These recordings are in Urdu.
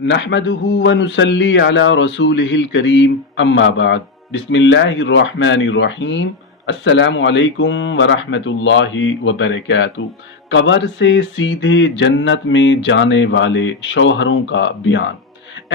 نحمده ونصلي على رسوله الكريم اما بعد بسم اللہ الرحمن الرحیم السلام علیکم ورحمۃ اللہ وبرکاتہ۔ قبر سے سیدھے جنت میں جانے والے شوہروں کا بیان۔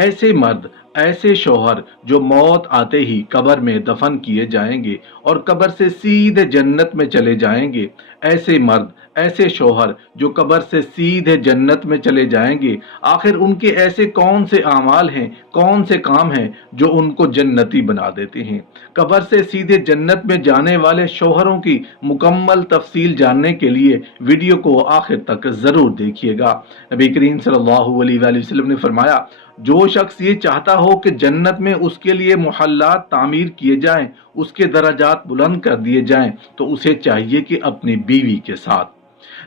ایسے مرد، ایسے شوہر جو موت آتے ہی قبر میں دفن کیے جائیں گے اور قبر سے سیدھے جنت میں چلے جائیں گے، ایسے مرد، ایسے شوہر جو قبر سے سیدھے جنت میں چلے جائیں گے، آخر ان کے ایسے کون سے اعمال ہیں، کون سے کام ہیں جو ان کو جنتی بنا دیتے ہیں؟ قبر سے سیدھے جنت میں جانے والے شوہروں کی مکمل تفصیل جاننے کے لیے ویڈیو کو آخر تک ضرور دیکھیے گا۔ نبی کریم صلی اللہ علیہ وآلہ وسلم نے فرمایا، جو شخص یہ چاہتا ہو کہ جنت میں اس کے لیے محلات تعمیر کیے جائیں، اس کے درجات بلند کر دیے جائیں، تو اسے چاہیے کہ اپنی بیوی کے ساتھ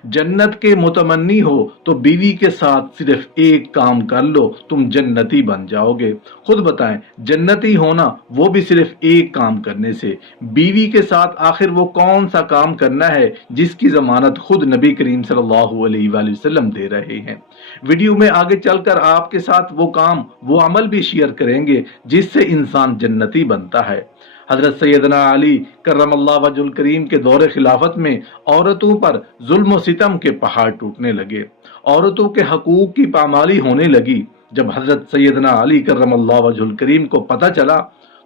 جنت کے متمنی ہو تو بیوی کے ساتھ صرف ایک کام کر لو، تم جنتی بن جاؤ گے۔ خود بتائیں، جنتی ہونا وہ بھی صرف ایک کام کرنے سے۔ بیوی کے ساتھ آخر وہ کون سا کام کرنا ہے جس کی ضمانت خود نبی کریم صلی اللہ علیہ وآلہ وسلم دے رہے ہیں؟ ویڈیو میں آگے چل کر آپ کے ساتھ وہ کام، وہ عمل بھی شیئر کریں گے جس سے انسان جنتی بنتا ہے۔ حضرت سیدنا علی کرم اللہ وجہ الکریم کے دور خلافت میں عورتوں پر ظلم و ستم کے پہاڑ ٹوٹنے لگے، عورتوں کے حقوق کی پامالی ہونے لگی۔ جب حضرت سیدنا علی کرم اللہ وجہ الکریم کو پتہ چلا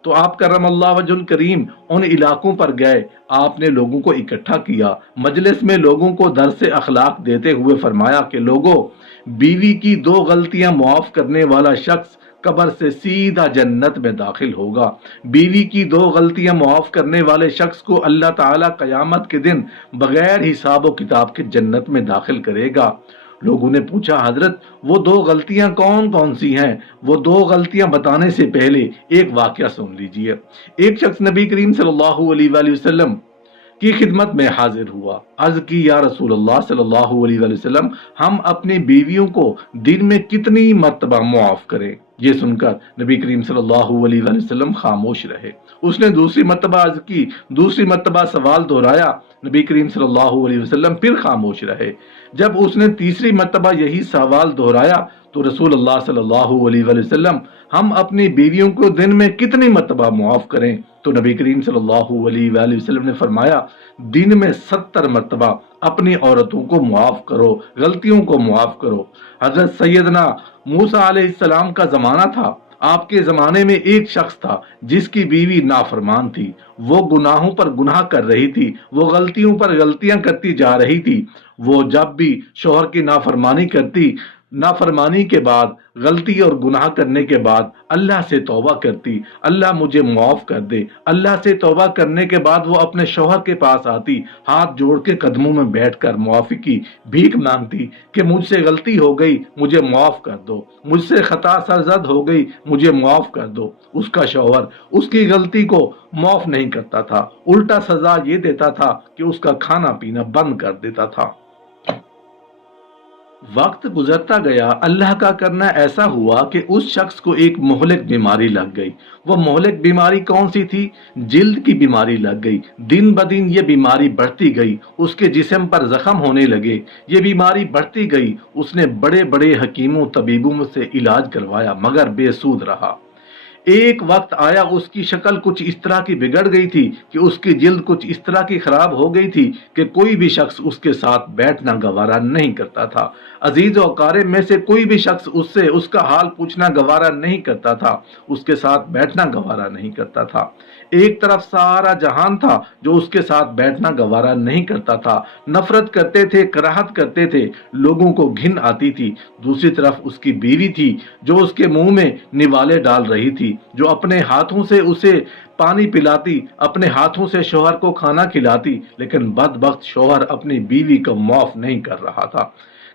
تو آپ کرم اللہ وجہ الکریم ان علاقوں پر گئے، آپ نے لوگوں کو اکٹھا کیا، مجلس میں لوگوں کو درس اخلاق دیتے ہوئے فرمایا کہ لوگوں، بیوی کی 2 غلطیاں معاف کرنے والا شخص قبر سے سیدھا جنت میں داخل ہوگا۔ بیوی کی 2 غلطیاں معاف کرنے والے شخص کو اللہ تعالیٰ قیامت کے دن بغیر حساب و کتاب کے جنت میں داخل کرے گا۔ لوگوں نے پوچھا، حضرت وہ 2 غلطیاں کون کون سی ہیں؟ وہ 2 غلطیاں بتانے سے پہلے ایک واقعہ سن لیجئے۔ ایک شخص نبی کریم صلی اللہ علیہ وآلہ وسلم کی خدمت میں حاضر ہوا، عرض کی، یا رسول اللہ صلی اللہ علیہ وآلہ وسلم، ہم اپنی بیویوں کو دن میں کتنی مرتبہ معاف کریں؟ یہ سن کر نبی کریم صلی اللہ علیہ وآلہ وسلم خاموش رہے۔ اس نے دوسری مرتبہ عرض کی، دوسری مرتبہ سوال دہرایا، نبی کریم صلی اللہ علیہ وسلم پھر خاموش رہے۔ جب اس نے تیسری مرتبہ یہی سوال دہرایا تو رسول اللہ صلی اللہ علیہ وآلہ وسلم، ہم اپنی بیویوں کو دن میں کتنی مرتبہ معاف کریں؟ تو نبی کریم صلی اللہ علیہ وآلہ وسلم نے فرمایا، دن میں 70 مرتبہ اپنی عورتوں کو معاف کرو، غلطیوں کو معاف کرو۔ حضرت سیدنا موسیٰ علیہ السلام کا زمانہ تھا۔ آپ کے زمانے میں ایک شخص تھا جس کی بیوی نافرمان تھی، وہ گناہوں پر گناہ کر رہی تھی، وہ غلطیوں پر غلطیاں کرتی جا رہی تھی۔ وہ جب بھی شوہر کی نافرمانی کرتی، نافرمانی کے بعد، غلطی اور گناہ کرنے کے بعد اللہ سے توبہ کرتی، اللہ مجھے معاف کر دے۔ اللہ سے توبہ کرنے کے بعد وہ اپنے شوہر کے پاس آتی، ہاتھ جوڑ کے قدموں میں بیٹھ کر معافی کی بھیک مانگتی کہ مجھ سے غلطی ہو گئی، مجھے معاف کر دو، مجھ سے خطا سرزد ہو گئی، مجھے معاف کر دو۔ اس کا شوہر اس کی غلطی کو معاف نہیں کرتا تھا، الٹا سزا یہ دیتا تھا کہ اس کا کھانا پینا بند کر دیتا تھا۔ وقت گزرتا گیا، اللہ کا کرنا ایسا ہوا کہ اس شخص کو ایک مہلک بیماری لگ گئی۔ وہ مہلک بیماری کون سی تھی؟ جلد کی بیماری لگ گئی۔ دن بدن یہ بیماری بڑھتی گئی، اس کے جسم پر زخم ہونے لگے، یہ بیماری بڑھتی گئی۔ اس نے بڑے بڑے حکیموں طبیبوں سے علاج کروایا مگر بے سود رہا۔ ایک وقت آیا، اس کی شکل کچھ اس طرح کی بگڑ گئی تھی کہ اس کی جلد کچھ اس طرح کی خراب ہو گئی تھی کہ کوئی بھی شخص اس کے ساتھ بیٹھنا گوارا نہیں کرتا تھا۔ عزیز و اقارب میں سے کوئی بھی شخص اس سے اس کا حال پوچھنا گوارا نہیں کرتا تھا، اس کے ساتھ بیٹھنا گوارا نہیں کرتا تھا۔ ایک طرف سارا جہان تھا جو اس کے ساتھ بیٹھنا گوارا نہیں کرتا تھا، نفرت کرتے تھے، کراہت کرتے تھے، لوگوں کو گھن آتی تھی۔ دوسری طرف اس کی بیوی تھی جو اس کے منہ میں نوالے ڈال رہی تھی، جو اپنے ہاتھوں سے اسے پانی پلاتی، اپنے ہاتھوں سے شوہر کو کھانا کھلاتی، لیکن بدبخت شوہر اپنی بیوی کو معاف نہیں کر رہا تھا۔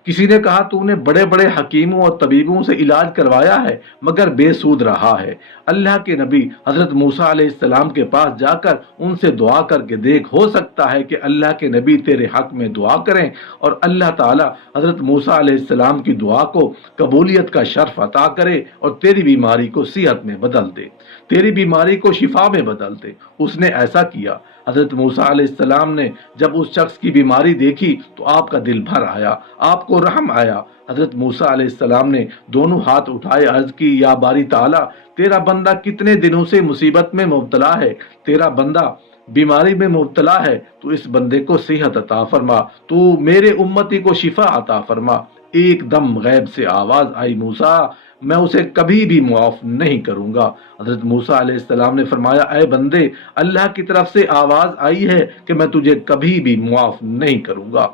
کسی نے کہا، تو نے بڑے بڑے حکیموں اور طبیبوں سے علاج کروایا ہے مگر بے سود رہا ہے۔ اللہ کے نبی حضرت موسیٰ علیہ السلام کے پاس جا کر ان سے دعا کر کے دیکھ، ہو سکتا ہے کہ اللہ کے نبی تیرے حق میں دعا کریں اور اللہ تعالی حضرت موسیٰ علیہ السلام کی دعا کو قبولیت کا شرف عطا کرے اور تیری بیماری کو صحت میں بدل دے، تیری بیماری کو شفا میں بدل دے۔ اس نے ایسا کیا۔ حضرت موسیٰ علیہ السلام نے جب اس شخص کی بیماری دیکھی تو آپ کا دل بھر آیا، آپ کو رحم آیا۔ حضرت موسیٰ علیہ السلام نے دونوں ہاتھ اٹھائے، عرض کی یا باری تعالیٰ، تیرا بندہ کتنے دنوں سے مصیبت میں مبتلا ہے، تیرا بندہ بیماری میں مبتلا ہے، تو اس بندے کو صحت عطا فرما، تو میرے امتی کو شفا عطا فرما۔ ایک دم غیب سے آواز آئی، موسیٰ میں اسے کبھی بھی معاف نہیں کروں گا۔ حضرت موسیٰ علیہ السلام نے فرمایا، اے بندے، اللہ کی طرف سے آواز آئی ہے کہ میں تجھے کبھی بھی معاف نہیں کروں گا۔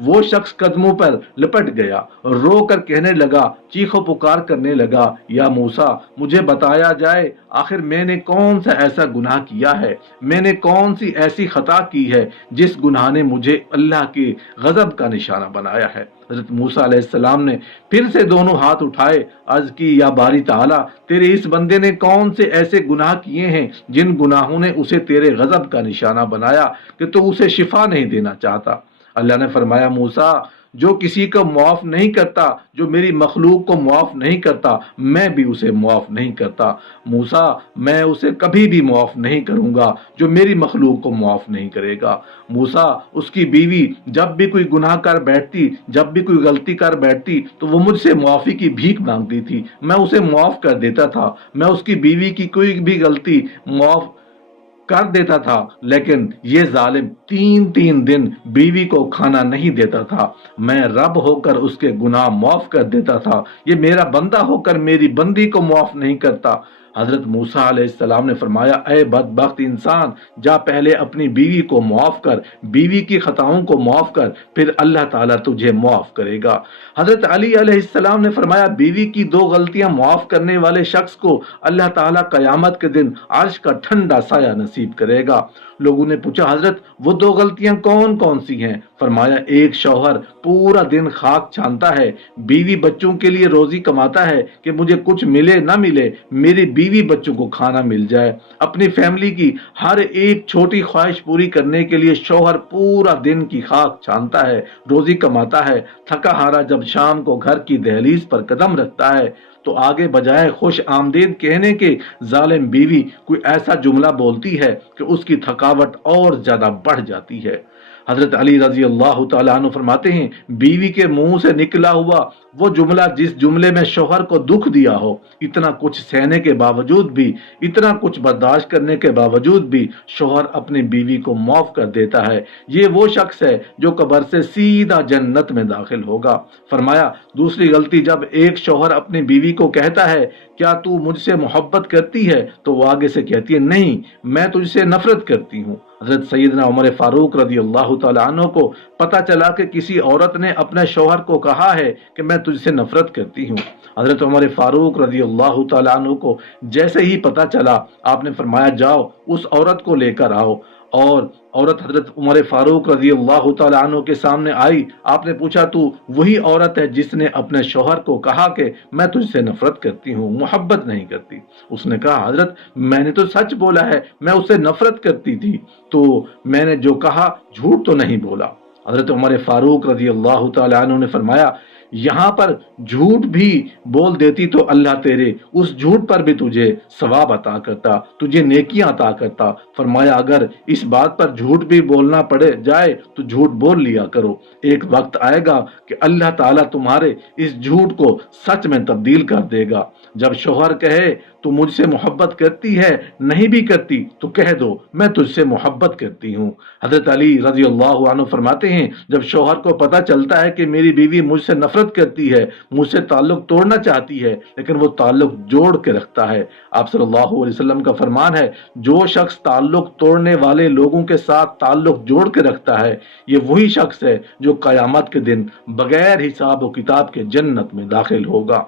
وہ شخص قدموں پر لپٹ گیا، رو کر کہنے لگا، چیخ و پکار کرنے لگا، یا موسیٰ مجھے بتایا جائے آخر میں نے کون سا ایسا گناہ کیا ہے، میں نے کون سی ایسی خطا کی ہے جس گناہ نے مجھے اللہ کے غضب کا نشانہ بنایا ہے۔ حضرت موسیٰ علیہ السلام نے پھر سے دونوں ہاتھ اٹھائے، عرض کی یا باری تعالیٰ، تیرے اس بندے نے کون سے ایسے گناہ کیے ہیں جن گناہوں نے اسے تیرے غضب کا نشانہ بنایا کہ تو اسے شفا نہیں دینا چاہتا۔ اللہ نے فرمایا، موسیٰ جو کسی کو معاف نہیں کرتا، جو میری مخلوق کو معاف نہیں کرتا، میں بھی اسے معاف نہیں کرتا۔ موسیٰ میں اسے کبھی بھی معاف نہیں کروں گا جو میری مخلوق کو معاف نہیں کرے گا۔ موسیٰ اس کی بیوی جب بھی کوئی گناہ کر بیٹھتی، جب بھی کوئی غلطی کر بیٹھتی تو وہ مجھ سے معافی کی بھیک مانگتی تھی، میں اسے معاف کر دیتا تھا، میں اس کی بیوی کی کوئی بھی غلطی معاف کر دیتا تھا، لیکن یہ ظالم 3 دن بیوی کو کھانا نہیں دیتا تھا۔ میں رب ہو کر اس کے گناہ معاف کر دیتا تھا، یہ میرا بندہ ہو کر میری بندی کو معاف نہیں کرتا۔ حضرت موسیٰ علیہ السلام نے فرمایا، اے بدبخت انسان، جا پہلے اپنی بیوی کو معاف کر، بیوی کی خطاؤں کو معاف کر، پھر اللہ تعالیٰ تجھے معاف کرے گا۔ حضرت علی علیہ السلام نے فرمایا، بیوی کی 2 غلطیاں معاف کرنے والے شخص کو اللہ تعالیٰ قیامت کے دن عرش کا ٹھنڈا سایہ نصیب کرے گا۔ لوگوں نے پوچھا، حضرت وہ 2 غلطیاں کون کون سی ہیں؟ فرمایا، ایک شوہر پورا دن خاک چھانتا ہے، بیوی بچوں کے لیے روزی کماتا ہے کہ مجھے کچھ ملے نہ ملے، میری بیوی بچوں کو کھانا مل جائے۔ اپنی فیملی کی ہر ایک چھوٹی خواہش پوری کرنے کے لیے شوہر پورا دن کی خاک چھانتا ہے، روزی کماتا ہے، تھکا ہارا جب شام کو گھر کی دہلیز پر قدم رکھتا ہے تو آگے بجائے خوش آمدید کہنے کے ظالم بیوی کوئی ایسا جملہ بولتی ہے کہ اس کی تھکاوٹ اور زیادہ بڑھ جاتی ہے۔ حضرت علی رضی اللہ تعالیٰ عنہ فرماتے ہیں، بیوی کے منہ سے نکلا ہوا وہ جملہ جس جملے میں شوہر کو دکھ دیا ہو، اتنا کچھ سہنے کے باوجود بھی، اتنا کچھ برداشت کرنے کے باوجود بھی شوہر اپنی بیوی کو معاف کر دیتا ہے، یہ وہ شخص ہے جو قبر سے سیدھا جنت میں داخل ہوگا۔ فرمایا، دوسری غلطی، جب ایک شوہر اپنی بیوی کو کہتا ہے، کیا تو مجھ سے محبت کرتی ہے، تو وہ آگے سے کہتی ہے، نہیں، میں تجھ سے نفرت کرتی ہوں۔ حضرت سیدنا عمر فاروق رضی اللہ تعالیٰ عنہ کو پتہ چلا کہ کسی عورت نے اپنے شوہر کو کہا ہے کہ میں تجھ سے نفرت کرتی ہوں۔ حضرت عمر فاروق رضی اللہ تعالیٰ عنہ کو جیسے ہی پتہ چلا، آپ نے فرمایا، جاؤ اس عورت کو لے کر آؤ۔ اور عورت حضرت عمر فاروق رضی اللہ تعالیٰ عنہ کے سامنے آئی۔ آپ نے پوچھا، تو وہی عورت ہے جس نے اپنے شوہر کو کہا کہ میں تجھ سے نفرت کرتی ہوں، محبت نہیں کرتی؟ اس نے کہا، حضرت میں نے تو سچ بولا ہے، میں اسے نفرت کرتی تھی، تو میں نے جو کہا جھوٹ تو نہیں بولا۔ حضرت عمر فاروق رضی اللہ تعالیٰ عنہ نے فرمایا، یہاں پر جھوٹ بھی بول دیتی تو اللہ تیرے اس جھوٹ پر بھی تجھے ثواب عطا کرتا، تجھے نیکیاں عطا کرتا۔ فرمایا، اگر اس بات پر جھوٹ بھی بولنا پڑے جائے تو جھوٹ بول لیا کرو، ایک وقت آئے گا کہ اللہ تعالیٰ تمہارے اس جھوٹ کو سچ میں تبدیل کر دے گا۔ جب شوہر کہے تو مجھ سے محبت کرتی ہے، نہیں بھی کرتی تو کہہ دو میں تجھ سے محبت کرتی ہوں۔ حضرت علی رضی اللہ عنہ فرماتے ہیں، جب شوہر کو پتہ چلتا ہے کہ میری بیوی مجھ سے نفرت کرتی ہے، مجھ سے تعلق توڑنا چاہتی ہے، لیکن وہ تعلق جوڑ کے رکھتا ہے، آپ صلی اللہ علیہ وسلم کا فرمان ہے، جو شخص تعلق توڑنے والے لوگوں کے ساتھ تعلق جوڑ کے رکھتا ہے، یہ وہی شخص ہے جو قیامت کے دن بغیر حساب و کتاب کے جنت میں داخل ہوگا۔